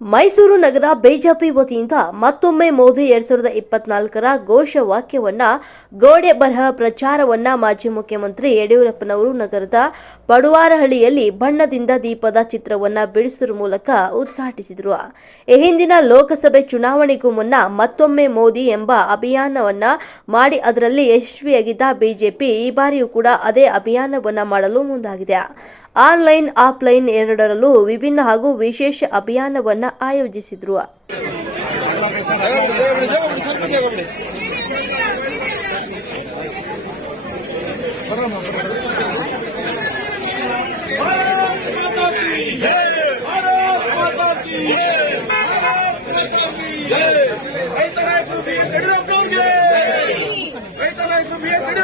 ಮೈಸೂರು ನಗರ BJP ವತಿಯಿಂದ ಮತ್ತೊಮ್ಮೆ ಮೋದಿ ಎರಡ್ ಸಾವಿರದ ಇಪ್ಪತ್ನಾಲ್ಕರ ಘೋಷವಾಕ್ಯವನ್ನ ಗೋಡೆ ಬರಹ ಪ್ರಚಾರವನ್ನ ಮಾಜಿ ಮುಖ್ಯಮಂತ್ರಿ ಯಡಿಯೂರಪ್ಪನವರು ನಗರದ ಪಡುವಾರಹಳ್ಳಿಯಲ್ಲಿ ಬಣ್ಣದಿಂದ ದೀಪದ ಚಿತ್ರವನ್ನ ಬಿಡಿಸುವ ಮೂಲಕ ಉದ್ಘಾಟಿಸಿದರು. ಈ ಹಿಂದಿನ ಲೋಕಸಭೆ ಚುನಾವಣೆಗೂ ಮುನ್ನ ಮತ್ತೊಮ್ಮೆ ಮೋದಿ ಎಂಬ ಅಭಿಯಾನವನ್ನ ಮಾಡಿ ಅದರಲ್ಲಿ ಯಶಸ್ವಿಯಾಗಿದ್ದ ಬಿಜೆಪಿ ಈ ಬಾರಿಯೂ ಕೂಡ ಅದೇ ಅಭಿಯಾನವನ್ನ ಮಾಡಲು ಮುಂದಾಗಿದೆ. ಆನ್ಲೈನ್ ಆಫ್ಲೈನ್ ಎರಡರಲ್ಲೂ ವಿಭಿನ್ನ ಹಾಗೂ ವಿಶೇಷ ಅಭಿಯಾನವನ್ನ ಆಯೋಜಿಸಿದ್ರು. ರೈತ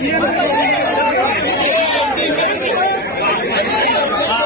Bien.